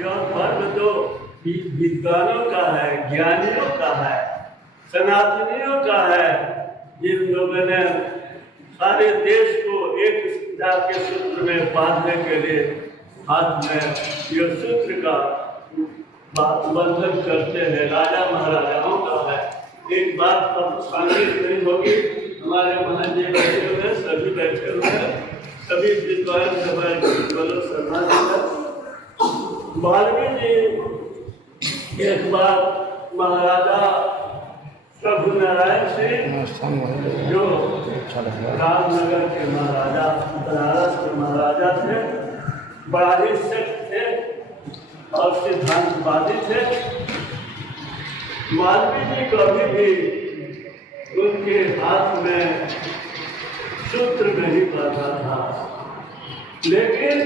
यह पर्व तो विद्वानों का है, ज्ञानियों का है, सनातनियों का है, जिन लोगों ने सारे देश को एक के सूत्र में बांधने के लिए हाथ में यह सूत्र का बंधन करते हैं। राजा महाराजाओं का है। एक बात अब शामिल नहीं होगी, हमारे महाजी बैठे हुए, सभी बैठे हुए, सभी विद्वान वाल्मीकि जी एक बार महाराजा प्रभु नारायण सिंह जो रामनगर के महाराजा, बनारस के महाराजा थे, बड़ा ही सख्त थे और सिद्धांतवादी थे। वाल्मीकि जी कभी भी उनके हाथ में सूत्र नहीं पड़ता था, लेकिन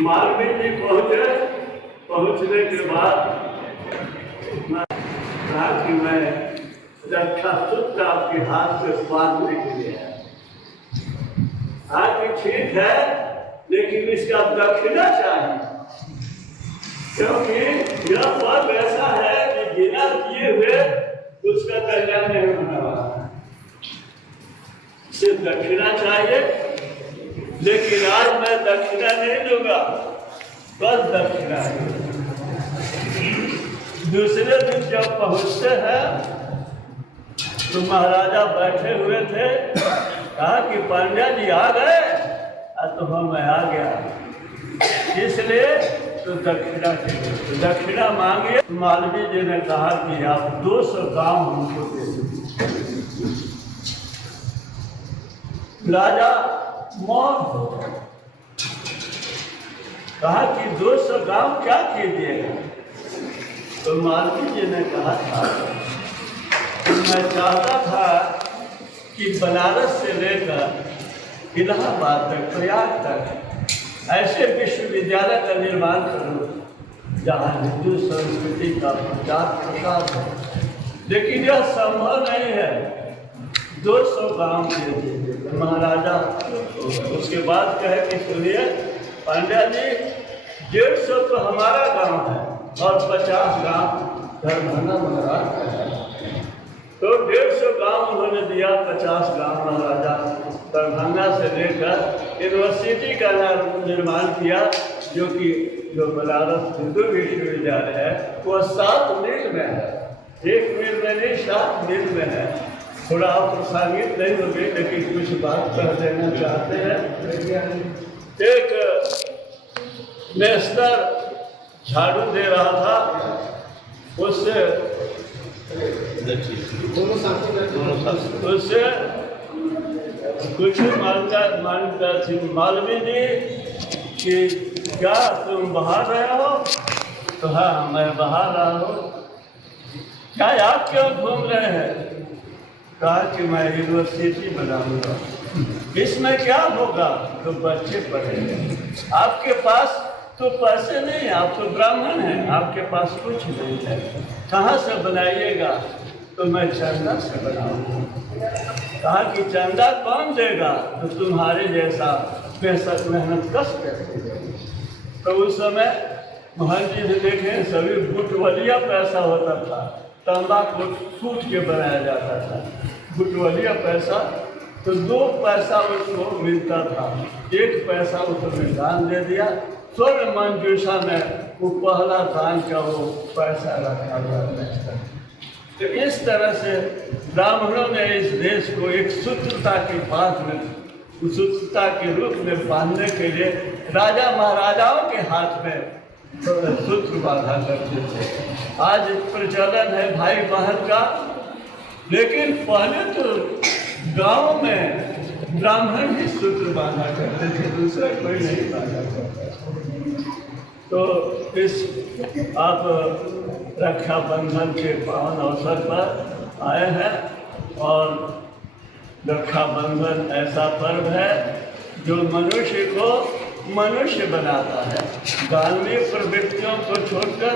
वाल्मीकि जी पहुंचने के बाद कहा कि मैं रक्षा सूत्र आपके हाथ से बांधने के लिए है। कि ठीक है, लेकिन इसका दक्षिणा चाहिए, क्योंकि यह पर्व ऐसा है कि बिना किए हुए उसका कल्याण नहीं होने वाला। सिर्फ दक्षिणा चाहिए, लेकिन आज मैं दक्षिणा नहीं दूंगा, बस दक्षिणा है। दूसरे दिन जब पहुंचते हैं तो महाराजा बैठे हुए थे, कहा कि पांड्या जी आ गए, तो मैं आ गया, इसलिए तो दक्षिणा मांगे। वाल्मीकि जी ने कहा कि आप 200 गांव हमको दे दीजिए। राजा मौन हो गए, कहा कि 200 गांव क्या कीजिएगा? तो वाल्मीकि जी ने कहा था कि मैं चाहता था कि बनारस से लेकर इलाहाबाद तक, प्रयाग तक ऐसे विश्वविद्यालय का निर्माण करूँ जहाँ हिंदू संस्कृति का प्रचार प्रसार हो, लेकिन यह संभव नहीं है। 200 गांव दे दीजिए महाराजा। उसके बाद कहे कि सुनिए पांड्या जी, 150 तो हमारा गांव है और 50 गांव दरभंगा महाराज का है। तो 150 गांव उन्होंने दिया, 50 गांव महाराजा दरभंगा से लेकर यूनिवर्सिटी का निर्माण किया, जो बनारस हिंदू विश्वविद्यालय है, वह 7 मील में है। 1 मील में नहीं, 7 मील में है। थोड़ा प्रासंगिक नहीं होगी, लेकिन कुछ बात कह देना चाहते हैं। एक मेस्टर झाड़ू दे रहा था, उससे कुछ मांगता थी वाल्मीकि जी कि क्या तुम बाहर रहे हो? तो हाँ, मैं बाहर रहा हूँ। क्या आप क्यों घूम रहे हैं? कहा कि मैं यूनिवर्सिटी बनाऊंगा। इसमें क्या होगा? तो बच्चे पढ़ेंगे। आपके पास तो पैसे नहीं, आप तो ब्राह्मण हैं, आपके पास कुछ नहीं है, कहाँ से बनाइएगा? तो मैं चंदा से बनाऊंगा। कहा कि चंदा कौन देगा? तो तुम्हारे जैसा बेशक मेहनत कस करके। तो उस समय मोहन जी ने देखे, सभी बुटवलिया पैसा होता था, तांबा को फूट के बनाया जाता था, बुटवलिया पैसा। तो 2 पैसा उसको मिलता था, 1 पैसा उसने दान दे दिया। स्वर्ण मंजूषा में वो पहला दान का वो पैसा रखा हुआ। तो इस तरह से ब्राह्मणों ने इस देश को एक सूत्रता के बाद में, सूत्रता के रूप में बांधने के लिए राजा महाराजाओं के हाथ में सूत्र बांधा करते थे। आज प्रचलन है भाई बहन का, लेकिन पहले तो गांव में ब्राह्मण ही सूत्र बांधा करते थे, दूसरा कोई नहीं बांधा करता। तो इस आप रक्षाबंधन के पावन अवसर पर आए हैं, और रक्षाबंधन ऐसा पर्व है जो मनुष्य को मनुष्य बनाता है, धार्मिक प्रवृत्तियों को छोड़कर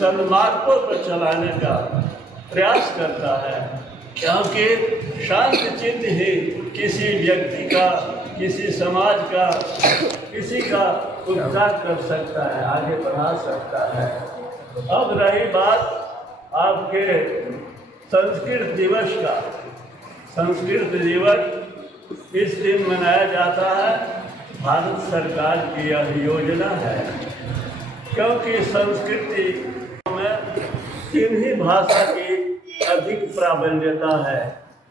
सन्मार्गों पर चलाने का प्रयास करता है, क्योंकि शांत चित्त ही किसी व्यक्ति का किसी समाज का, किसी का उपचार कर सकता है, आगे बढ़ा सकता है। अब रही बात आपके संस्कृत दिवस का। संस्कृत दिवस इस दिन मनाया जाता है, भारत सरकार की यह योजना है, क्योंकि संस्कृति में तीन ही भाषा की अधिक प्राबल्यता है।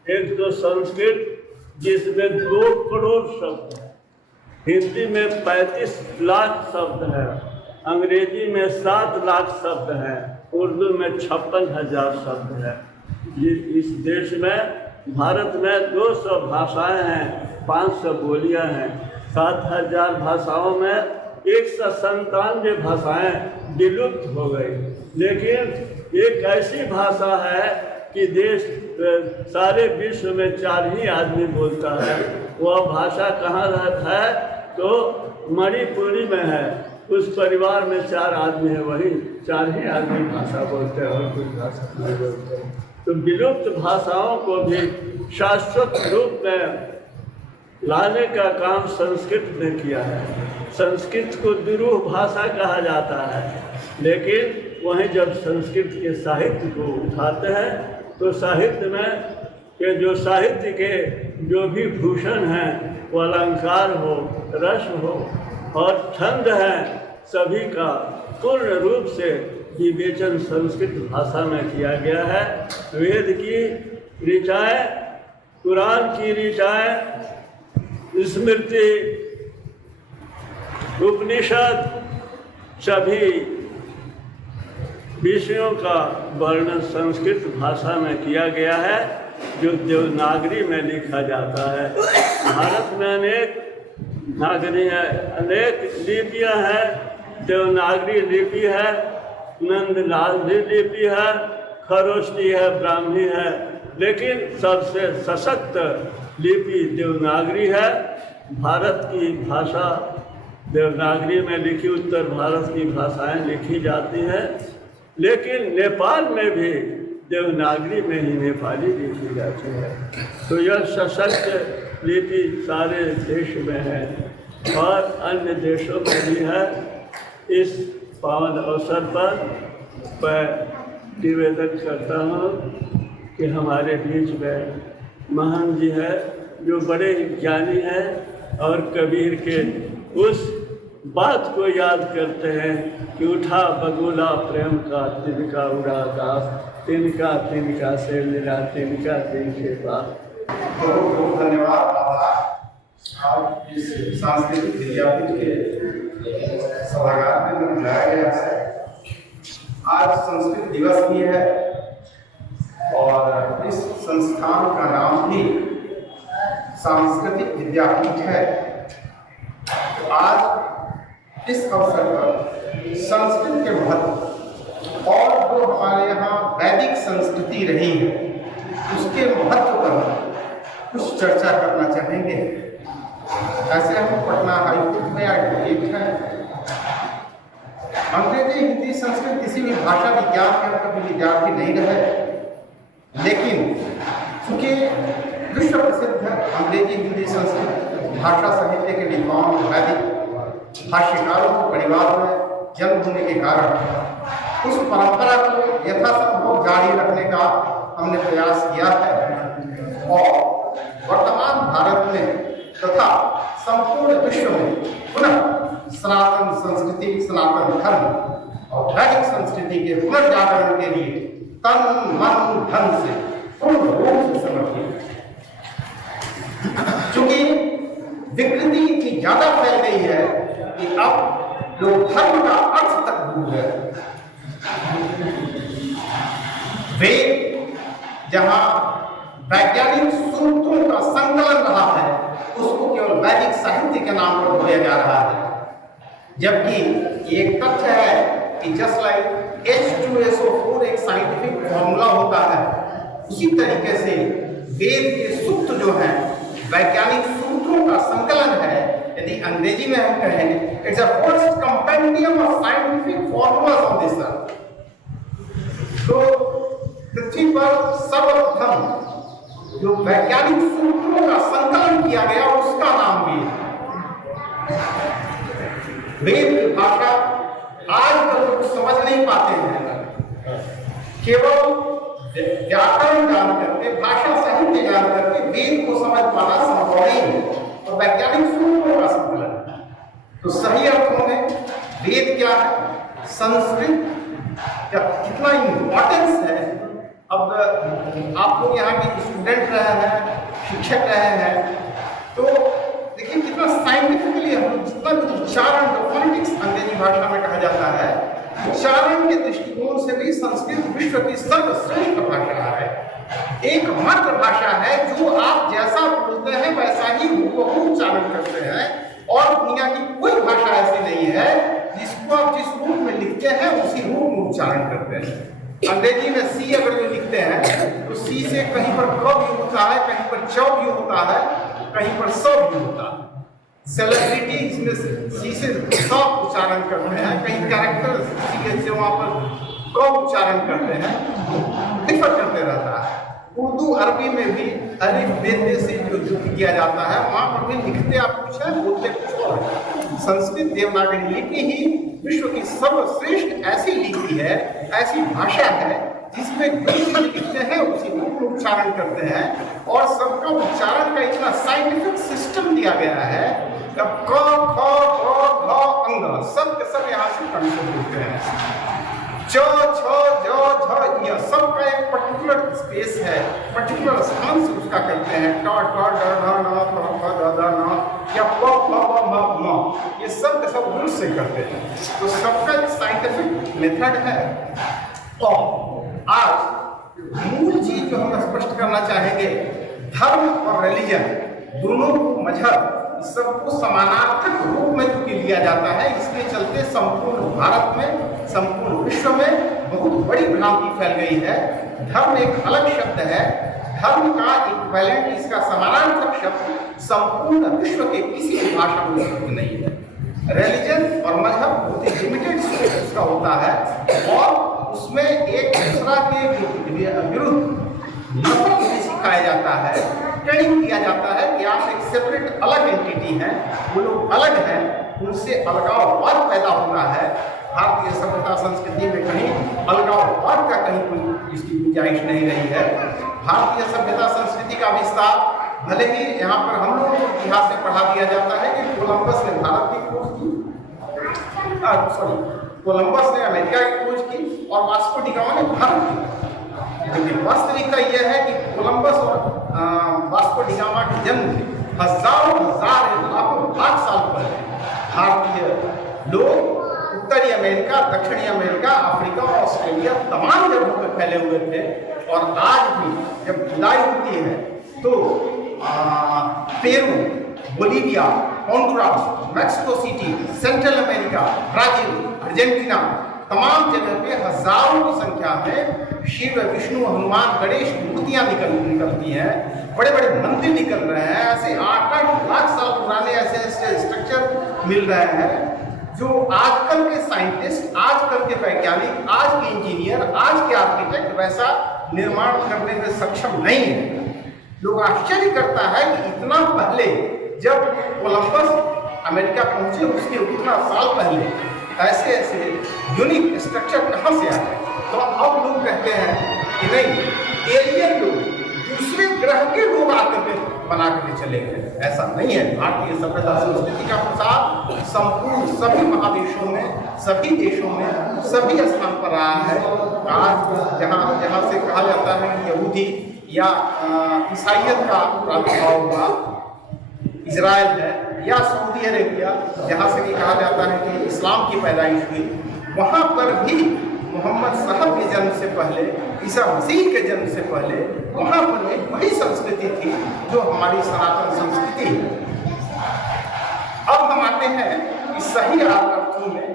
एक तो संस्कृत जिसमें 2 करोड़ शब्द हैं, हिंदी में 35 लाख शब्द हैं, अंग्रेजी में 7 लाख शब्द हैं, उर्दू में 56,000 शब्द हैं। इस देश में, भारत में 200 भाषाएं हैं, 500 बोलियां हैं। 7,000 भाषाओं में 197 भाषाएं विलुप्त हो गई। लेकिन एक ऐसी भाषा है कि देश सारे विश्व में 4 ही आदमी बोलता है। वह भाषा कहाँ रहता है? तो मणिपुरी में है। उस परिवार में 4 आदमी है, वही 4 ही आदमी भाषा बोलते हैं और कुछ भाषा नहीं बोलते हैं। तो विलुप्त भाषाओं को भी शाश्वत रूप में लाने का काम संस्कृत ने किया है। संस्कृत को दुरूह भाषा कहा जाता है, लेकिन वहीं जब संस्कृत के साहित्य को उठाते हैं तो साहित्य में के साहित्य के जो भी भूषण हैं, वो अलंकार हो, रस हो और छंद है, सभी का पूर्ण रूप से विवेचन संस्कृत भाषा में किया गया है। वेद की ऋचाएँ, कुरान की ऋचाएँ, स्मृति, उपनिषद, सभी विषयों का वर्णन संस्कृत भाषा में किया गया है, जो देवनागरी में लिखा जाता है। भारत में अनेक लिपियाँ हैं। देवनागरी लिपि है, नंदलाल लिपि है, खरोष्टी है, ब्राह्मी है, लेकिन सबसे सशक्त लिपि देवनागरी है। भारत की भाषा देवनागरी में लिखी, उत्तर भारत की भाषाएं लिखी जाती हैं, लेकिन नेपाल में भी देवनागरी में ही नेपाली लिखी जाती है। तो यह सशक्त लिपि सारे देश में है और अन्य देशों में भी है। इस पावन अवसर पर मैं निवेदन करता हूँ कि हमारे बीच में महान जी है, जो बड़े ज्ञानी हैं और कबीर के उस बात को याद करते हैं कि उठा बगुला प्रेम का तिनका उड़ा दास, तिनका तिनका से मिला तिनका तिनके पास। बहुत धन्यवाद। आप इस सांस्कृतिक विद्यापीठ के सभागार में बुलाया गया है। आज संस्कृत दिवस भी है और इस संस्थान का नाम भी सांस्कृतिक विद्यापीठ है। आज इस अवसर पर संस्कृत के महत्व और जो हमारे यहाँ वैदिक संस्कृति रही है उसके महत्व पर कुछ चर्चा करना चाहेंगे। ऐसे हम पटना हाईकोर्ट में एडवोकेट हैं। अंग्रेजी, हिंदी, संस्कृत किसी भी भाषा विज्ञान के कभी विद्यार्थी नहीं रहे, लेकिन चूँकि विश्व प्रसिद्ध अंग्रेजी, हिंदी, संस्कृत भाषा साहित्य के विद्वान वैदिक भाष्यकारों के परिवार में जन्म होने के कारण उस परंपरा को यथासंभव जारी रखने का हमने प्रयास किया है और वर्तमान भारत में तथा संपूर्ण विश्व में पुनः सनातन संस्कृति, सनातन धर्म और वैदिक संस्कृति के पुनर्जागरण के लिए तन मन धन से पूर्ण रूप से समर्पित। चूंकि विकृति इतनी ज्यादा फैल गई है कि अब लोग धर्म का अर्थ तक भूल गए। वेद जहां वैज्ञानिक सूत्रों का संकलन रहा है, उसको केवल वैदिक साहित्य के नाम पर बोला जा रहा है, जबकि एक तथ्य है कि जस्ट लाइक H2SO4 एक साइंटिफिक फॉर्मूला होता है, उसी तरीके से वेद के सूत्र जो है वैज्ञानिक सूत्रों का संकलन है। यदि अंग्रेजी में हम कहें, it's a first compendium of scientific formulas of this earth. तो पृथ्वी पर सर्वप्रथम जो वैज्ञानिक सूत्रों का संकलन किया गया उसका नाम वेद। वेद की भाषा आज तक लोग समझ नहीं पाते हैं। केवल व्याकरण जान करके, भाषा साहित्य जान करके वेद को समझ पाना संभव नहीं है, और वैज्ञानिक सूत्रों का संकलन। तो सही अर्थों में वेद क्या है, संस्कृत का कितना इम्पोर्टेंस है। अब आप लोग यहाँ के स्टूडेंट रहे हैं, शिक्षक रहे हैं, तो देखिए कितना साइंटिफिकली हम लोग जितना भी उच्चारण, जो फोनेटिक्स अंग्रेजी भाषा में कहा जाता है, उच्चारण के दृष्टिकोण से भी संस्कृत विश्व की सर्वश्रेष्ठ भाषा है। एकमात्र भाषा है जो आप जैसा बोलते हैं वैसा ही हूबहू उच्चारण करते हैं, और दुनिया की कोई भाषा ऐसी नहीं है जिसको आप जिस रूप में लिखते हैं उसी रूप में उच्चारण करते हैं। अंग्रेजी में सी अगर जो लिखते हैं तो सी से कहीं पर क भी होता है, कहीं पर च भी होता है, कहीं पर स भी होता है। सेलिब्रिटी इसमें सी से स उच्चारण करते हैं, कहीं कैरेक्टर सी से वहां पर क उच्चारण करते हैं, डिफर करते रहता है। उर्दू अरबी में भी अलिफ बेते से जो किया जाता है, वहां पर भी लिखते आप कुछ है, बोलते कुछ और है। संस्कृत देवनागरी लिपि ही विश्व की सर्वश्रेष्ठ ऐसी लिपि है, ऐसी भाषा है जिसमें जो लिखते हैं उसी रूप में उच्चारण करते हैं, और सबका उच्चारण का इतना साइंटिफिक सिस्टम दिया गया है। अब क ख ग घ अंग सब के सब यहाँ से कंट्रोल होते हैं। च छ ज झ यह सब का एक पर्टिकुलर स्पेस है, पर्टिकुलर स्थान से उसका करते हैं। ट ठ ड ढ न थ फ द द न या प फ ब म म, ये सब के सब रूल से करते हैं। तो सबका एक साइंटिफिक मेथड है। और आज मूल चीज जो हम स्पष्ट करना चाहेंगे, धर्म और रिलीजन दोनों को, मजहब सबको समानार्थक रूप में चूंकि लिया जाता है, इसके चलते संपूर्ण भारत में, संपूर्ण विश्व में बहुत बड़ी भ्रांति फैल गई है। धर्म एक अलग शब्द है, धर्म का इक्विवेलेंट, इसका समानार्थक शब्द संपूर्ण विश्व के किसी भी भाषा में उपलब्ध नहीं है। रिलीजन और मजहब बहुत ही लिमिटेड स्कोप उसका होता है, और उसमें एक दूसरा के विरुद्ध नफरत भी सिखाया जाता है, ट्रेनिंग किया जाता है कि आप एक सेपरेट अलग एंटिटी हैं, वो लोग अलग हैं, उनसे अलगाववाद पैदा होता है। भारतीय सभ्यता संस्कृति में कहीं अलगाववाद का कहीं कोई इसकी गुंजाइश नहीं रही है। भारतीय सभ्यता संस्कृति का विस्तार, भले ही यहाँ पर हम लोगों को इतिहास में पढ़ा दिया जाता है कि कोलंबस ने भारत की खोज की, कोलंबस ने अमेरिका की खोज की और वास्को डी गामा ने भारत की। लेकिन वास्तविकता यह है कि कोलंबस और वास्को डी गामा के जन्म से हजारों लाखों लाख साल पहले भारतीय लोग उत्तरी अमेरिका, दक्षिणी अमेरिका, अफ्रीका और ऑस्ट्रेलिया तमाम जगहों पर फैले हुए थे। और आज भी जब जुलाई होती है तो Peru, Bolivia, Honduras, Mexico city, central America, Brazil, Argentina, तमाम जगह पे हजारों की संख्या में शिव, विष्णु, हनुमान, गणेश मूर्तियां निकलती हैं, बड़े बड़े मंदिर निकल रहे हैं। ऐसे 8-8 लाख साल पुराने ऐसे ऐसे स्ट्रक्चर मिल रहे हैं जो आजकल के साइंटिस्ट, आजकल के वैज्ञानिक, आज के इंजीनियर, आज के आर्किटेक्ट वैसा निर्माण करने में सक्षम नहीं है। लोग आश्चर्य करता है कि इतना पहले जब कोलंबस अमेरिका पहुंचे, उसके उतना साल पहले ऐसे ऐसे यूनिक स्ट्रक्चर कहाँ से आए। तो अब लोग कहते हैं कि नहीं, एलियन लोग, दूसरे ग्रह के लोग आकर के बना करके चले गए। ऐसा नहीं है। भारतीय सभ्यता संस्कृति का प्रसार संपूर्ण सभी महादेशों में, सभी देशों में, सभी स्थान पर रहा है। आज जहाँ जहाँ से कहा जाता है कि यहूदी या ईसाइयत का प्रादुर्भाव हुआ, इजराइल है, या सऊदी अरेबिया जहाँ से भी कहा जाता है कि इस्लाम की पैदाइश हुई, वहाँ पर भी मोहम्मद साहब के जन्म से पहले, ईसा मसीह के जन्म से पहले वहाँ पर भी वही संस्कृति थी जो हमारी सनातन संस्कृति है। अब हम आते हैं कि सही अर्थों में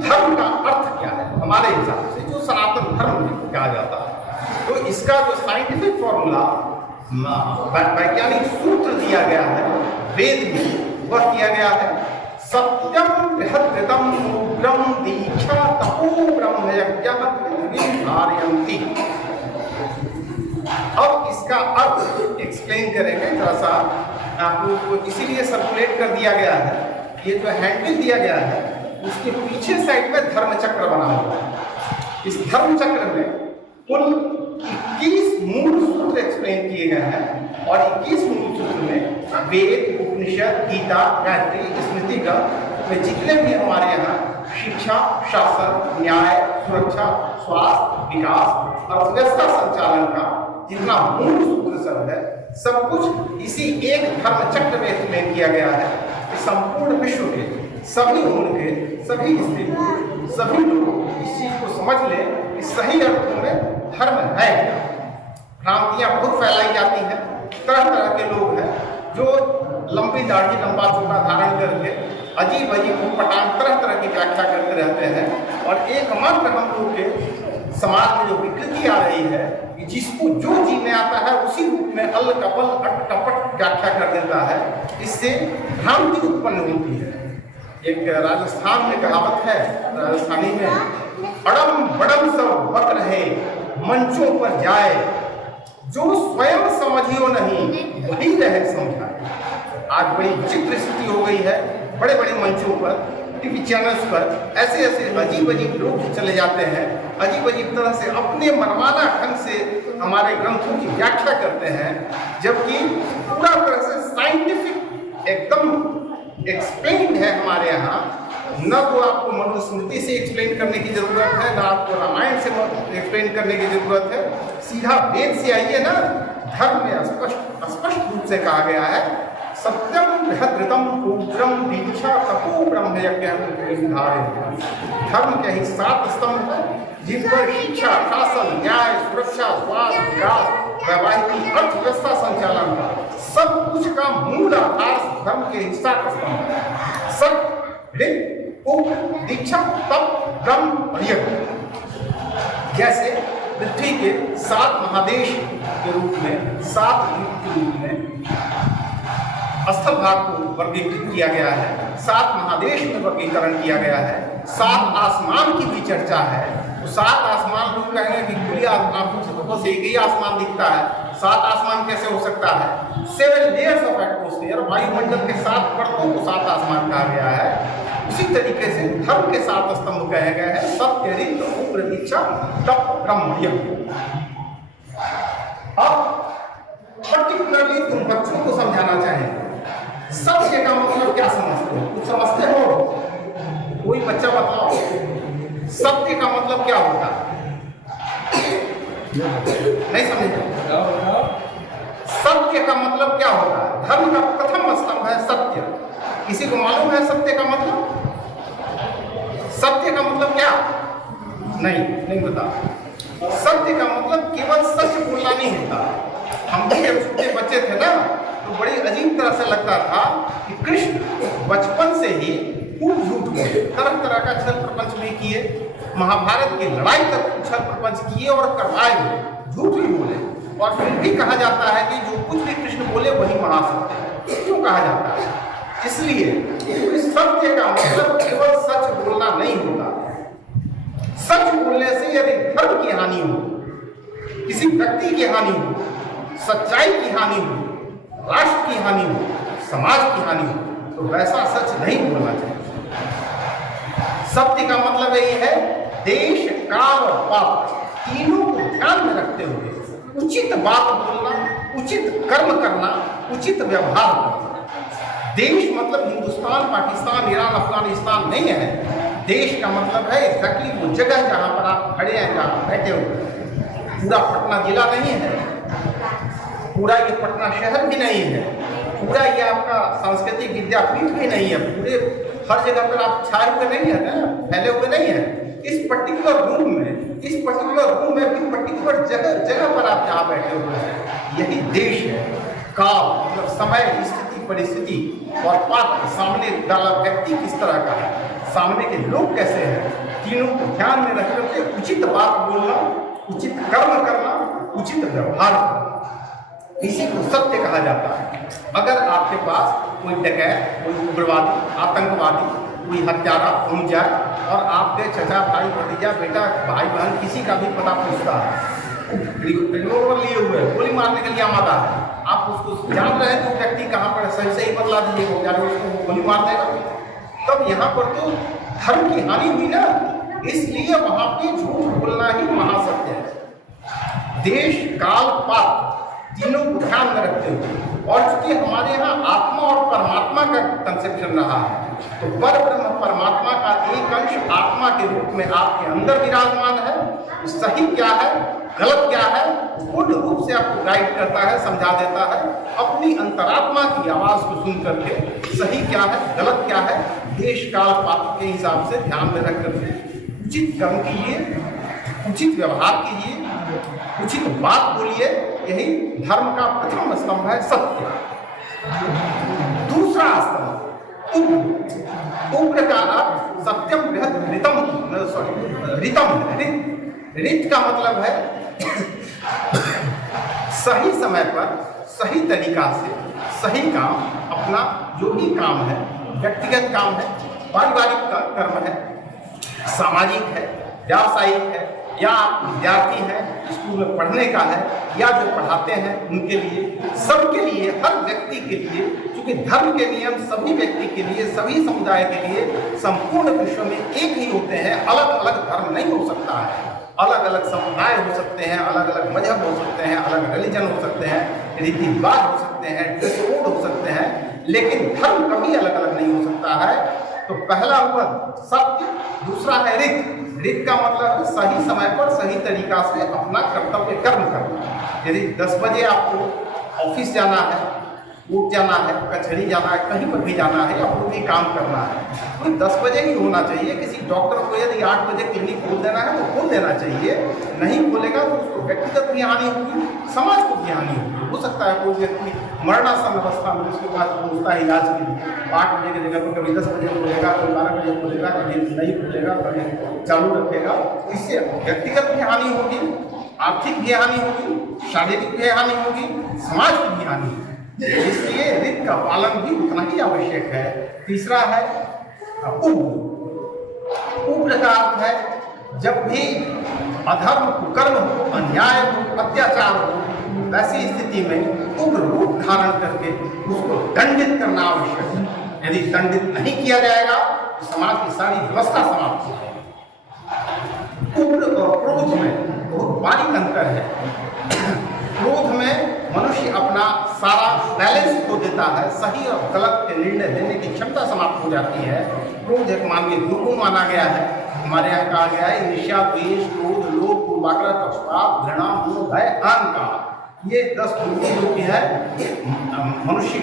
धर्म का अर्थ क्या है हमारे हिसाब से, जो सनातन धर्म कहा जाता है। तो इसका जो साइंटिफिक फॉर्मूला, वैज्ञानिक सूत्र दिया गया है वेद में, वह किया गया है सत्यम बृहद्रतम उग्रम दीक्षा तपो ब्रह्मयज्ञ पृथ्वी धारयन्ति। अब इसका इसका अर्थ एक्सप्लेन करेंगे थोड़ा सा। आप लोग को इसीलिए सर्कुलेट कर दिया गया है, ये जो हैंडल दिया गया है उसके पीछे साइड में धर्म चक्र बना हुआ है। इस धर्म चक्र में कुल 21 मूल सूत्र एक्सप्लेन किए गए हैं और 21 मूल सूत्र में वेद, उपनिषद, गीता, गायत्री, स्मृति का में जितने भी हमारे यहाँ शिक्षा, शासन, न्याय, सुरक्षा, स्वास्थ्य, विकास, अर्थव्यवस्था संचालन का जितना मूल सूत्र सब है, सब कुछ इसी एक धर्म चक्र में एक्सप्लेन किया गया है कि संपूर्ण विश्व के सभी उनके सभी स्त्री पुरुष सभी लोग इस चीज को समझ लें कि सही अर्थों में धर्म है। भ्रांतियां बहुत फैलाई जाती हैं, तरह तरह के लोग हैं जो लंबी दाढ़ी लंबा चोटा धारण करके अजीब अजीब पटान तरह तरह की व्याख्या करते रहते हैं और एकमात्र हम लोग के समाज में जो विकृति आ रही है कि जिसको जो जी में आता है उसी रूप में अल कपल अट कपट व्याख्या कर देता है, इससे भ्रांति उत्पन्न होती है। एक राजस्थान में कहावत है, राजस्थानी में, अड़म बड़म सब बक रहे मंचों पर जाए, जो स्वयं समझियो नहीं वही रहे समझाए। आज बड़ी विचित्र स्थिति हो गई है, बड़े बड़े मंचों पर, टीवी चैनल्स पर ऐसे ऐसे अजीब अजीब लोग चले जाते हैं, अजीब अजीब तरह से अपने मनमाना ढंग से हमारे ग्रंथों की व्याख्या करते हैं, जबकि पूरा तरह से साइंटिफिक एकदम एक्सप्लेन्ड है हमारे यहाँ। न तो आपको मनुस्मृति से एक्सप्लेन करने की जरूरत है, न आपको रामायण से एक्सप्लेन करने की जरूरत है, सीधा वेद से आइए ना। धर्म में स्पष्ट रूप से कहा गया है, सत्यम बृहद्रतम उग्रम दीक्षा तपो ब्रह्म यज्ञ धारे। धर्म के ही 7 स्तंभ हैं जिन पर शिक्षा, शासन, न्याय, सुरक्षा, स्वास्थ्य, विकास, वैवाहिक अर्थव्यवस्था संचालन का सब कुछ का मूल आधार धर्म के ही 7 स्तंभ है। सत्य, ऋत, उप, दीक्षा, तप, ब्रह्म और यज्ञ। जैसे पृथ्वी के 7 महादेश के रूप में, 7 द्वीप के रूप में स्थल भाग को वर्गीकृत किया गया है, 7 महादेश में वर्गीकरण किया गया है, 7 आसमान की भी चर्चा है। तो 7 आसमान लोग कहेंगे कि खुली आंखों से तो बस एक ही आसमान दिखता है, 7 आसमान कैसे हो सकता है? 7 लेयर्स ऑफ एटमॉस्फेयर, वायुमंडल के 7 परतों को 7 आसमान कहा गया है। उसी तरीके से धर्म के 7 स्तंभ कहे गए हैं, सत्य, ऋत, उग्र, दीक्षा, तप, ब्रह्म, यज्ञ। अब पर्टिकुलरली तुम बच्चों को समझाना चाहेंगे, सत्य का मतलब क्या समझते हो? कुछ समझते हो? कोई बच्चा बताओ, सत्य का मतलब क्या होता है? नहीं समझे? सत्य का मतलब क्या होता है? धर्म का प्रथम स्तंभ है सत्य। किसी को मालूम है सत्य का मतलब? सत्य का मतलब क्या? नहीं पता। सत्य का मतलब केवल सच बोलना नहीं होता। हम भी जब छोटे बच्चे थे ना, तो बड़ी अजीब तरह से लगता था कि कृष्ण बचपन से ही खूब झूठ बोले, तरह तरह का छल प्रपंच भी किए, महाभारत की लड़ाई तक छल प्रपंच किए और करवाए, झूठ भी बोले, और फिर भी कहा जाता है कि जो कुछ भी कृष्ण बोले वही महासत्य है। क्यों कहा जाता है? इसलिए सत्य का मतलब केवल सच बोलना नहीं होता। सच बोलने से यदि धर्म की हानि हो, किसी व्यक्ति की हानि हो, सच्चाई की हानि हो, राष्ट्र की हानि हो, समाज की हानि हो, तो वैसा सच नहीं बोलना चाहिए। सत्य का मतलब यही है, देश, काल और पाप तीनों को ध्यान में रखते हुए उचित बात बोलना, उचित कर्म करना, उचित व्यवहार करना। देश मतलब हिंदुस्तान, पाकिस्तान, ईरान, अफगानिस्तान नहीं है। देश का मतलब है एग्जैक्टली वो जगह जहाँ पर आप खड़े हैं, जहाँ बैठे हो। पूरा पटना जिला नहीं है, पूरा ये पटना शहर भी नहीं है, पूरा ये आपका सांस्कृतिक विद्यापीठ भी नहीं है, पूरे हर जगह पर आप छाए हुए नहीं है ना, फैले हुए नहीं है। इस पर्टिकुलर रूम में, इस पर्टिकुलर रूम में भी पर्टिकुलर जगह पर आप जहाँ बैठे हुए हैं, यही देश है। काल मतलब समय, स्थिति, परिस्थिति, और पात्र, सामने डाला व्यक्ति किस तरह का है, सामने के लोग कैसे हैं, तीनों को ध्यान में रख करके उचित बात बोलना, उचित कर्म करना, उचित व्यवहार करना, इसी को सत्य कहा जाता है। अगर आपके पास कोई डकैत, कोई उग्रवादी, आतंकवादी, कोई हत्यारा घूम जाए और आपके चचा, भाई, भतीजा, बेटा, भाई, बहन किसी का भी पता पूछता है, रिवॉल्वर लिए हुए है, गोली मारने के लिए आमादा है, आप उसको जान रहे हैं तो व्यक्ति कहाँ पर सही सही बदला दीजिए, जाने उसको गोली मार देगा। तब यहाँ पर तो धर्म की हानि हुई ना, इसलिए वहां पे झूठ बोलना ही महासत्य है। देश काल पात्र तीनों को ध्यान में रखते हुए, और चूंकि हमारे यहाँ आत्मा और परमात्मा का कंसेप्शन रहा है, तो पर ब्रह्म परमात्मा का एक अंश आत्मा के रूप में आपके अंदर विराजमान है। सही क्या है, गलत क्या है, पूर्ण रूप से आपको गाइड करता है, समझा देता है। अपनी अंतरात्मा की आवाज को सुन करके सही क्या है, गलत क्या है, देश काल पात्र के हिसाब से ध्यान में रख करके उचित कर्म कीजिए, उचित व्यवहार कीजिए, उचित बात बोलिए। यही धर्म का प्रथम स्तंभ है, सत्य। दूसरा स्तंभ उग्र। उग्र का अर्थ सत्यम बृहत ऋतम, सॉरी ऋतम, ऋत का मतलब है सही समय पर सही तरीका से सही काम, अपना जो भी काम है, व्यक्तिगत काम है, पारिवारिक कर्म है, सामाजिक है, व्यावसायिक है, या आप विद्यार्थी हैं, स्कूल में पढ़ने का है, या जो पढ़ाते हैं उनके लिए, सबके लिए, हर व्यक्ति के लिए, क्योंकि धर्म के नियम सभी व्यक्ति के लिए, सभी समुदाय के लिए, संपूर्ण विश्व में एक ही होते हैं। अलग अलग धर्म नहीं हो सकता है, अलग अलग समुदाय हो सकते हैं, अलग अलग मजहब हो सकते हैं, अलग रिलीजन हो सकते हैं, रीति रिवाज हो सकते हैं, ड्रेस कोड हो सकते हैं, लेकिन धर्म कभी अलग अलग नहीं हो सकता है। तो पहला हुआ सत्य, दूसरा है ऋत। ऋत का मतलब है सही समय पर सही तरीका से अपना कर्तव्य कर्म करना। यदि 10 बजे आपको ऑफिस जाना है, कोर्ट जाना है, कचहरी जाना है, कहीं पर भी जाना है, या कोई भी काम करना है, तो 10 बजे ही होना चाहिए। किसी डॉक्टर को यदि 8 बजे क्लिनिक खोल देना है तो खोल देना चाहिए। नहीं खोलेगा तो उसको व्यक्तिगत भी हानि होगी, समाज को भी हानि होगी। हो सकता है कोई व्यक्ति मरणासन अवस्था में उसके पास पहुँचता है इलाज के लिए, 8 बजे की जगह पर कभी 10 बजे खोलेगा, कभी 12 बजे खोलेगा, कभी नहीं खोलेगा, कभी चालू रखेगा। इससे व्यक्तिगत भी हानि होगी, आर्थिक भी हानि होगी, शारीरिक भी हानि होगी, समाज की भी हानि होगी। इसलिए ऋत का पालन भी उतना ही आवश्यक है। तीसरा है उग्र। उग्र का अर्थ है जब भी अधर्म, कुकर्म हो, अन्याय हो, अत्याचार हो, वैसी स्थिति में उग्र रूप धारण करके उसको दंडित करना आवश्यक है। यदि दंडित नहीं किया जाएगा तो समाज की सारी व्यवस्था समाप्त हो जाएगी। उग्र और क्रोध में बहुत बारीक अंतर है। क्रोध में मनुष्य अपना सारा बैलेंस खो देता है, सही और गलत के निर्णय लेने की क्षमता समाप्त हो जाती है। क्रोध एक मानवीय दुर्गुण माना गया है। हमारे यहाँ कहा गया है ईर्ष्या, द्वेष, क्रोध, लोभ, पूर्वाग्रह, पक्षपात, घृणा, मोह, भय, अहंकार, ये 10 दुर्गुण जो कि है मनुष्य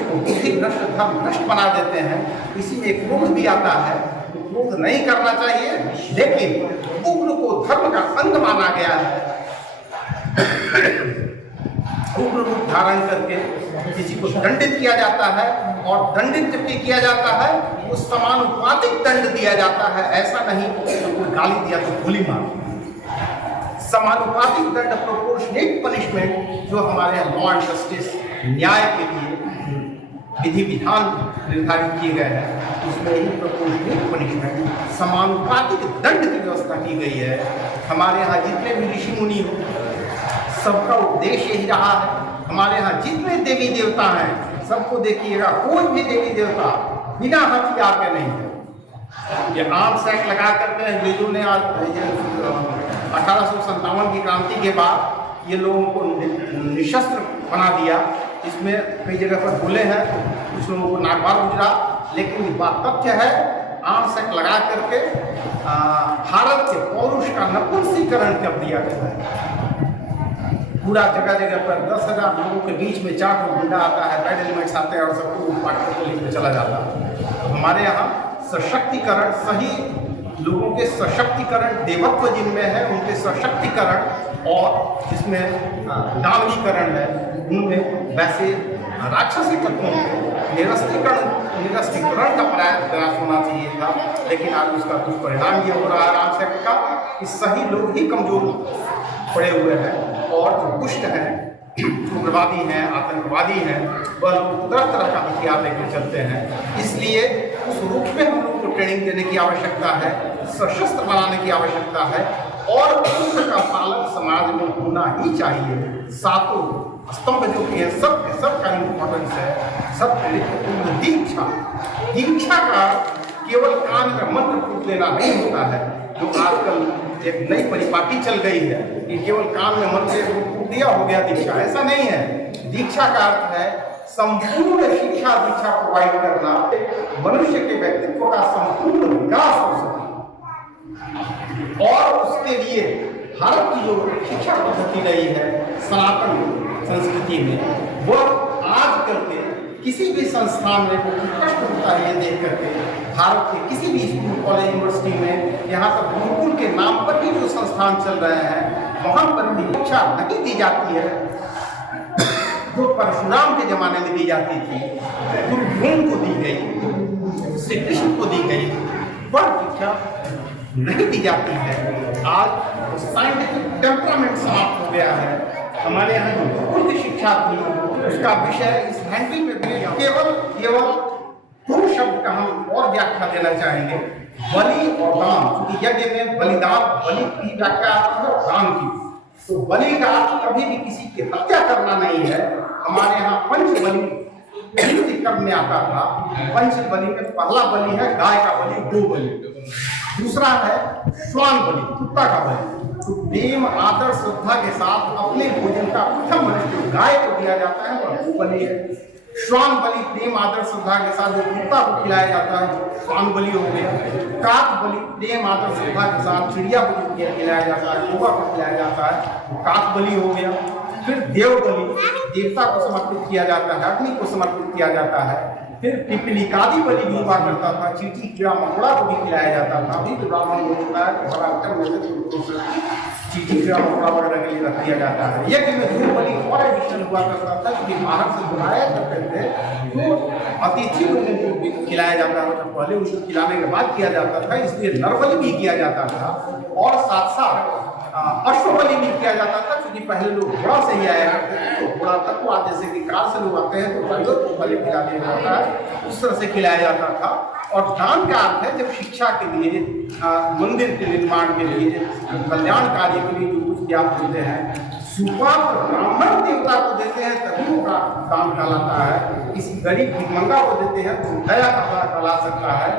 को बुद्धि भ्रष्ट, धर्म भ्रष्ट बना देते हैं। इसी में क्रोध भी आता है। तो क्रोध नहीं करना चाहिए, लेकिन उग्र को धर्म का अंग माना गया है। उग्र रूप धारण करके किसी को दंडित किया जाता है, और दंडित जब किया जाता है वो समानुपातिक दंड दिया जाता है। ऐसा नहीं तो कोई गाली दिया तो गोली मार। समानुपातिक दंड, प्रोपोर्शनेट पनिशमेंट, जो हमारे यहाँ लॉ एंड जस्टिस, न्याय के लिए विधि विधान निर्धारित किए गए हैं, उसमें ही प्रोपोर्शनेट पनिशमेंट, समानुपातिक दंड की व्यवस्था की गई है। हमारे यहाँ जितने भी ऋषि मुनि हो, सबका उद्देश्य यही रहा है। हमारे यहाँ जितने देवी देवता हैं, सबको देखिएगा, कोई भी देवी देवता बिना हथियार के नहीं है। ये आर्म्स एक्ट लगा करके अंग्रेजों ने 1857 की क्रांति के बाद ये लोगों को निशस्त्र बना दिया। इसमें कई जगह पर बोले हैं, कुछ लोगों को नागवार गुजरा, लेकिन बात तथ्य है आर्म्स एक्ट लगा करके भारत के पौरुष का नपुंसकीकरण कर दिया गया है। पूरा जगह जगह पर 10,000 लोगों के बीच में 4 गुंडा आता है, बैड एलिमेंट्स आते हैं और सबको पार्टी को लेकर चला जाता है। तो हमारे यहाँ सशक्तिकरण, सही लोगों के सशक्तिकरण, देवत्व जिनमें है उनके सशक्तिकरण, और जिसमें दानवीकरण है उनमें वैसे राक्षसी तत्वों को निरस्तीकरण का प्रयास होना चाहिए था। लेकिन आज उसका दुष्परिणाम ये हो रहा है आर्म्स एक्ट का, कि सही लोग ही कमजोर पड़े हुए हैं, और जो दुष्ट हैं, उग्रवादी हैं, आतंकवादी हैं, वह लोग तरह तरह का हथियार लेकर चलते हैं। इसलिए उस रूप में हम लोग को ट्रेनिंग देने की आवश्यकता है, सशस्त्र बनाने की आवश्यकता है। और पुण्य का पालन समाज में होना ही चाहिए। सातों स्तंभ जो कि है सबका इम्पोर्टेंस है, सबसे महत्वपूर्ण दीक्षा। दीक्षा का केवल कान में मंत्र फूट लेना नहीं होता है, जो आजकल एक नई परिपाटी चल गई है कि केवल कान में मंत्र फूट दिया हो गया दीक्षा। ऐसा नहीं है। दीक्षा का अर्थ है संपूर्ण शिक्षा दीक्षा प्रोवाइड करना, मनुष्य के व्यक्तित्व का संपूर्ण विकास हो सके। और उसके लिए भारत की जो शिक्षा पद्धति रही है सनातन संस्कृति में, वह आज कल के किसी भी संस्थान में कष्ट होता है ये देख करके। भारत के किसी भी स्कूल कॉलेज यूनिवर्सिटी में, यहाँ तक गुरुकुल के नाम पर भी जो संस्थान चल रहे हैं, वहाँ पर भी शिक्षा नहीं दी जाती है जो परशुराम के जमाने में दी जाती थी, गुरु भीम को दी गई, श्री कृष्ण को दी गई, वह शिक्षा नहीं दी जाती है। आज साइंटिफिक टेम्परामेंट समाप्त हो गया है। हमारे यहाँ जो गुरुकुल की शिक्षा थी, उसका विषय इस हैंडलिंग में भी केवल दो शब्द का हम और व्याख्या देना चाहेंगे, बलि और दान। क्योंकि यज्ञ में बलिदान, बलि की व्याख्या आती है दान की। तो बलि का अर्थ कभी भी किसी की हत्या करना नहीं है। हमारे यहाँ पंच बलि कर्म में आता था। पंच बलि में पहला बलि है गाय का बलि, 2 बलि। दूसरा है श्वान बलि, कुत्ता का बलि। तो प्रेम आदर श्रद्धा के साथ अपने भोजन का प्रथम बलि गाय को दिया जाता है, वह 2 बलि है। श्वान बलि प्रेम आदर श्रद्धा के साथ जो कुत्ता को खिलाया जाता है, श्वान बलि हो गया। काक बलि प्रेम आदर श्रद्धा के साथ चिड़िया को खिलाया जाता है, कौवा को खिलाया जाता है, वो काक बलि हो गया। फिर देव बलि, देवता को समर्पित किया जाता है, अग्नि को समर्पित किया जाता है। फिर पिपलिकादि बलि भी हुआ करता था, चींटी कीड़ा मकोड़ा को भी खिलाया जाता था। अभी तो ब्राह्मण होता है कि बड़ा उत्तर में चींटी कीड़ा मकोड़ा वगैरह के लिए रख दिया जाता है। यज्ञ में 2 बलि और एडिशन हुआ करता था, क्योंकि बाहर से बुलाया करते थे तो अतिथि लोगों को खिलाया जाता था। पहले उनको खिलाने के बाद किया जाता था, इसलिए नरबलि भी किया जाता था। और साथ साथ अश्वबलि भी किया जाता था, क्योंकि पहले लोग घोड़ा से ही आया करते थे। तो घोड़ा तक को आते से कि कार से लोग आते हैं तो पहले तो बलि खिला दिया जाता है, उस तरह से खिलाया जाता था। और दान का अर्थ है जब शिक्षा के लिए, मंदिर के निर्माण के लिए, कल्याण कार्य के लिए जो कुछ भी आप देते हैं, सुपात्र ब्राह्मण देवता को देते हैं तभी वो दान कहलाता है। किसी गरीब भिखमंगा को देते हैं तो दया कहला सकता है,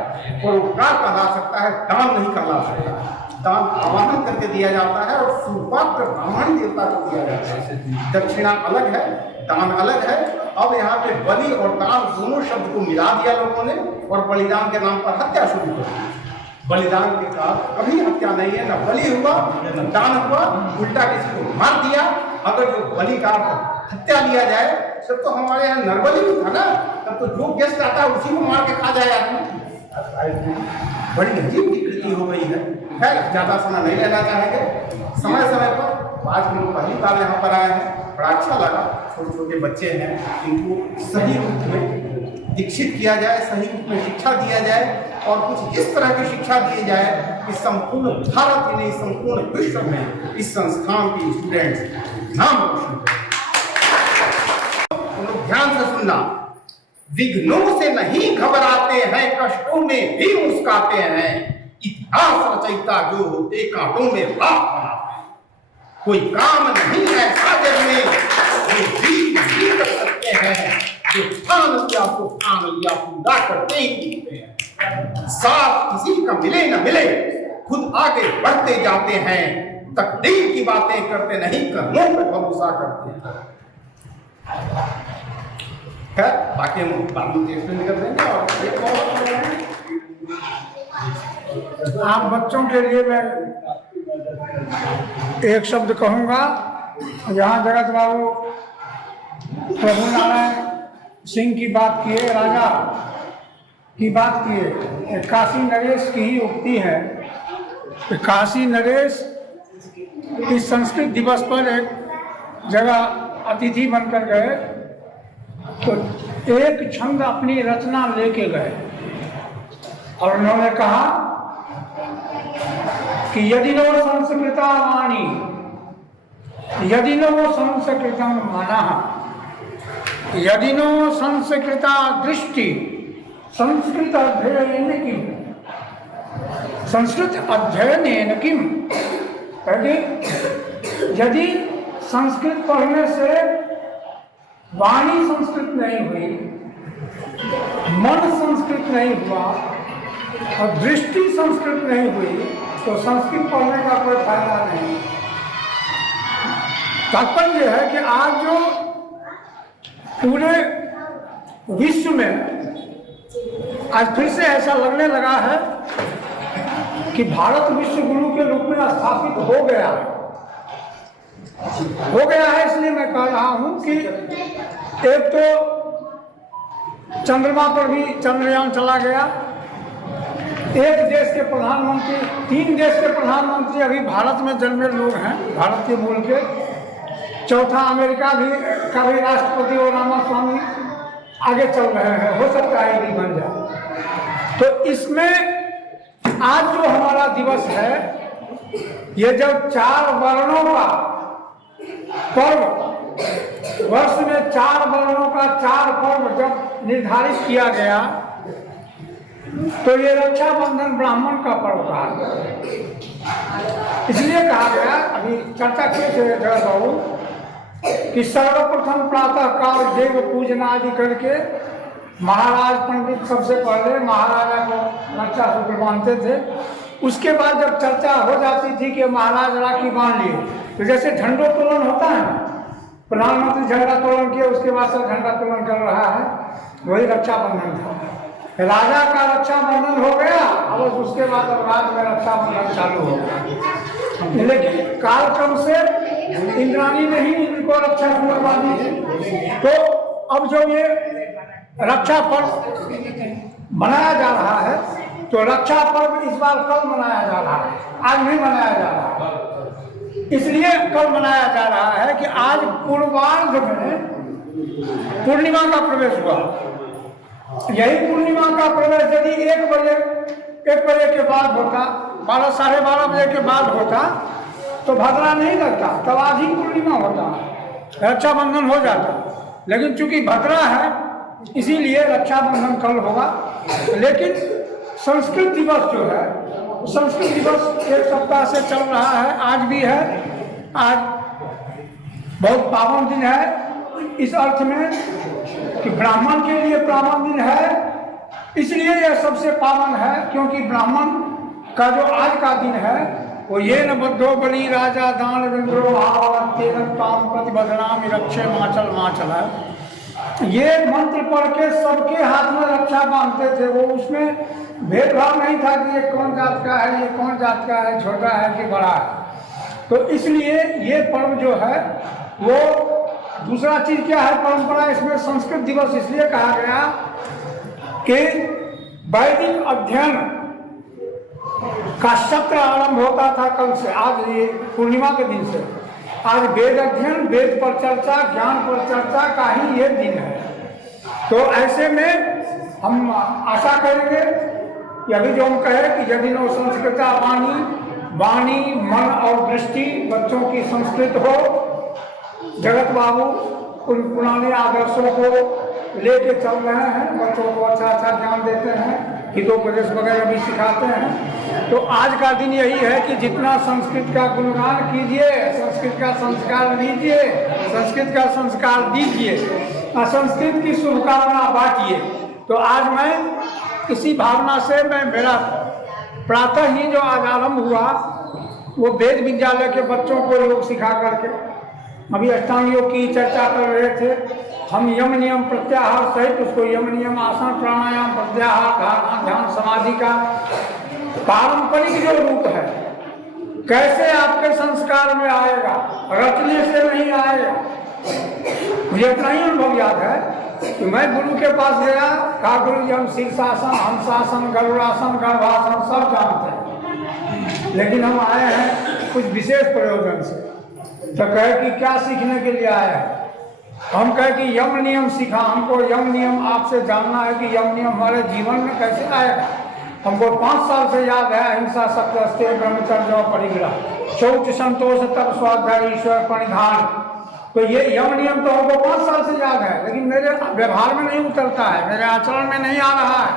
परोपकार कहला सकता है, दान नहीं कहला सकता। दान आवाहन करके दिया जाता है और सुपात्र ब्राह्मण देवता को दिया जाता है। दक्षिणा अलग है, दान अलग है। अब यहाँ पे बलि और दान दोनों शब्द को मिला दिया लोगों ने और बलिदान के नाम पर हत्या शुरू कर दी। बलिदान के साथ कभी हत्या नहीं है, न बलि हुआ न दान हुआ, उल्टा किसी को मार दिया। अगर जो बलि का हत्या लिया जाए तब तो हमारे यहाँ नरबलि भी था ना, तब तो जो गेस्ट आता है उसी को मार के खा जाए आदमी। बड़ी अजीब विकृति हो गई है। खैर ज़्यादा समय नहीं लेना चाहेंगे। समय समय पर आज हम लोग पहली बार यहाँ पर आए हैं, बड़ा अच्छा लगा। छोटे छोटे बच्चे हैं, इनको सही रूप में दीक्षित किया जाए, सही रूप में शिक्षा दिया जाए और कुछ इस तरह की शिक्षा दी जाए कि संपूर्ण भारत ही नहीं संपूर्ण विश्व में इस संस्थान के स्टूडेंट्स नाम रोशन करें। ध्यान से सुनना, विघ्नों से नहीं घबराते हैं, कष्टों में भी मुस्काते हैं। इतिहास रचयिता जो होते कांटों में बाप बनाते हैं। कोई काम नहीं ऐसा जग में जो जीत नहीं कर सकते हैं, जो ठान लिया तो ठान लिया पूरा करते ही दिखते हैं। साथ किसी का मिले न मिले खुद आगे बढ़ते जाते हैं। तकदीर की बातें करते नहीं, कर्मों पर भरोसा करते हैं। खैर बाकी हम बाद में एक्सप्लेन कर देंगे। और आप बच्चों के लिए मैं एक शब्द कहूँगा। जहाँ जगत बाबू प्रभु नारायण सिंह की बात किए, राजा की बात किए, काशी नरेश की ही उक्ति है कि काशी नरेश इस संस्कृत दिवस पर एक जगह अतिथि बनकर गए तो एक छंद अपनी रचना लेके गए और उन्होंने कहा कि यदि नो संस्कृता वाणी, यदि नो संस्कृतं मनः, यदि नो संस्कृता दृष्टि, संस्कृत अध्ययनेन किम, संस्कृत अध्ययनेन किम। है कि यदि संस्कृत पढ़ने से वाणी संस्कृत नहीं हुई, मन संस्कृत नहीं हुआ और दृष्टि संस्कृत नहीं हुई तो संस्कृत पढ़ने का कोई फायदा नहीं। तात्पर्य है कि आज जो पूरे विश्व में आज फिर से ऐसा लगने लगा है कि भारत विश्व गुरु के रूप में स्थापित हो गया है। इसलिए मैं कह रहा हूं कि एक तो चंद्रमा पर भी चंद्रयान चला गया, एक देश के प्रधानमंत्री, 3 देश के प्रधानमंत्री अभी भारत में जन्मे लोग हैं, भारतीय मूल के। चौथा अमेरिका का भी राष्ट्रपति और रामास्वामी आगे चल रहे हैं, हो सकता है ये बन जाए। तो इसमें आज जो हमारा दिवस है, ये जब 4 वर्णों का पर्व, वर्ष में 4 वर्णों का 4 पर्व जब निर्धारित किया गया तो ये रक्षाबंधन ब्राह्मण का पर्व कहा गया। इसलिए कहा गया, अभी चर्चा किए थे बाबू, कि सर्वप्रथम प्रातः काल देव पूजना आदि करके महाराज पंडित सबसे पहले महाराजा को रक्षा सूत्र बांधते थे। उसके बाद जब चर्चा हो जाती थी कि महाराज राखी बांध लिए, तो जैसे झंडोत्तोलन होता है, प्रधानमंत्री झंडा तोलन किया, उसके बाद सब झंडा तोलन कर रहा है, वही रक्षाबंधन था। राजा का रक्षाबंधन हो गया और उसके बाद अब राज में रक्षाबंधन चालू हो गया। लेकिन कालक्रम से इंद्राणी ने ही इनको रक्षा सूत्र बांधी थी। तो अब जो ये रक्षा पर्व मनाया जा रहा है, तो रक्षा पर्व इस बार कल मनाया जा रहा है, आज नहीं मनाया जा रहा है। इसलिए कल मनाया जा रहा है कि आज पूर्वार्ध में पूर्णिमा का प्रवेश हुआ। यही पूर्णिमा का प्रवेश यदि 1 बजे के बाद होता, 12 साढ़े 12 बजे के बाद होता तो भद्रा नहीं लगता, तब आज ही पूर्णिमा होता, रक्षाबंधन हो जाता। लेकिन चूंकि भद्रा है इसीलिए रक्षाबंधन कल होगा। लेकिन संस्कृत दिवस जो है, संस्कृत दिवस 1 सप्ताह से चल रहा है, आज भी है। आज बहुत पावन दिन है इस अर्थ में कि ब्राह्मण के लिए पावन दिन है। इसलिए यह सबसे पावन है क्योंकि ब्राह्मण का जो आज का दिन है वो ये न बद्धो बलि राजा दान विंद्रो भावम प्रतिबदनाम रक्षे माचल माचल है। ये मंत्र पढ़ के सबके हाथ में रक्षा बांधते थे। वो उसमें भेदभाव नहीं था कि ये कौन जात का है, ये कौन जात का है, छोटा है कि बड़ा है। तो इसलिए ये पर्व जो है वो, दूसरा चीज क्या है परंपरा, इसमें संस्कृत दिवस इसलिए कहा गया कि वैदिक अध्ययन का सत्र आरंभ होता था कल से, आज ये पूर्णिमा के दिन से। आज वेद अध्ययन, वेद पर चर्चा, ज्ञान पर चर्चा का ही ये दिन है। तो ऐसे में हम आशा करेंगे कि अभी जो हम कहे कि यदि नो संस्कृता वाणी मन और दृष्टि बच्चों की संस्कृत हो, जगत बाबू उन पुराने आदर्शों को लेके चल रहे हैं, बच्चों को अच्छा अच्छा ज्ञान देते हैं, हितोपदेश वगैरह भी सिखाते हैं। तो आज का दिन यही है कि जितना संस्कृत का गुणगान कीजिए, संस्कृत का संस्कार लीजिए, संस्कृत का संस्कार दीजिए और संस्कृत की शुभकामना बांटिए। तो आज मैं इसी भावना से मेरा प्रातः ही जो आज आरंभ हुआ वो वेद विद्यालय के बच्चों को योग सिखा करके, अभी अष्टांग योग की चर्चा कर रहे थे हम, यम नियम प्रत्याहार सहित उसको यम नियम आसन प्राणायाम प्रत्याहार धारणा ध्यान समाधि का पारंपरिक जो रूप है कैसे आपके संस्कार में आएगा, रचने से नहीं आएगा। मुझे इतना ही अनुभव याद है कि मैं गुरु के पास गया, कहा गुरु जी हम शीर्षासन, हंसासन, गरुड़ासन, गर्भासन सब जानते हैं, लेकिन हम आए हैं कुछ विशेष प्रयोजन से। तो कहे कि क्या सीखने के लिए आए हैं? हम कहे कि यम नियम सीखा, हमको यम नियम आपसे जानना है कि यम नियम हमारे जीवन में कैसे आएगा। हमको 5 साल से याद है अहिंसा सत्य अस्तेय ब्रह्मचर्य और परिग्रह, शौच संतोष तप स्वाध्याय ईश्वर परिधान। तो ये यम नियम तो हमको 5 साल से याद है, लेकिन मेरे व्यवहार में नहीं उतरता है, मेरे आचरण में नहीं आ रहा है।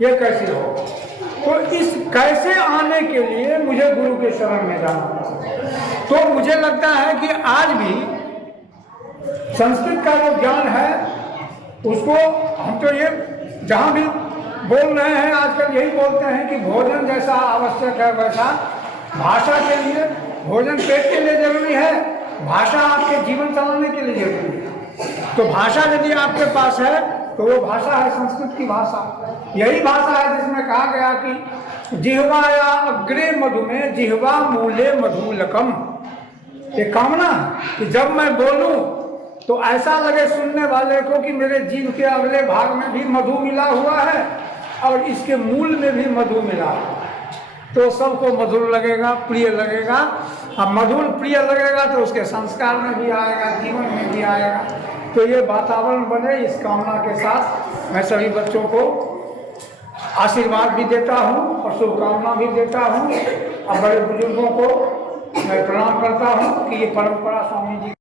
ये कैसे हो? तो इस कैसे आने के लिए मुझे गुरु के शरण में जाना है। तो मुझे लगता है कि आज भी संस्कृत का जो ज्ञान है उसको हम तो ये जहाँ भी बोल रहे हैं आजकल यही बोलते हैं कि भोजन जैसा आवश्यक है वैसा भाषा के लिए, भोजन पेट के लिए जरूरी है, भाषा आपके जीवन चलाने के लिए जरूरी है। तो भाषा यदि आपके पास है तो वो भाषा है संस्कृत की भाषा। यही भाषा है जिसमें कहा गया कि जिह्वाया अग्रे मधु में जिह्वा मूले मधुलकम। ये कामना है कि जब मैं बोलूं तो ऐसा लगे सुनने वाले को कि मेरे जीव के अगले भाग में भी मधु मिला हुआ है और इसके मूल में भी मधु मिला हुआ है, तो सबको मधुर लगेगा, प्रिय लगेगा। अब मधुर प्रिय लगेगा तो उसके संस्कार में भी आएगा, जीवन में भी आएगा। तो ये वातावरण बने, इस कामना के साथ मैं सभी बच्चों को आशीर्वाद भी देता हूँ और शुभकामना भी देता हूँ। और बड़े बुजुर्गों को मैं प्रणाम करता हूँ कि ये परंपरा स्वामी जी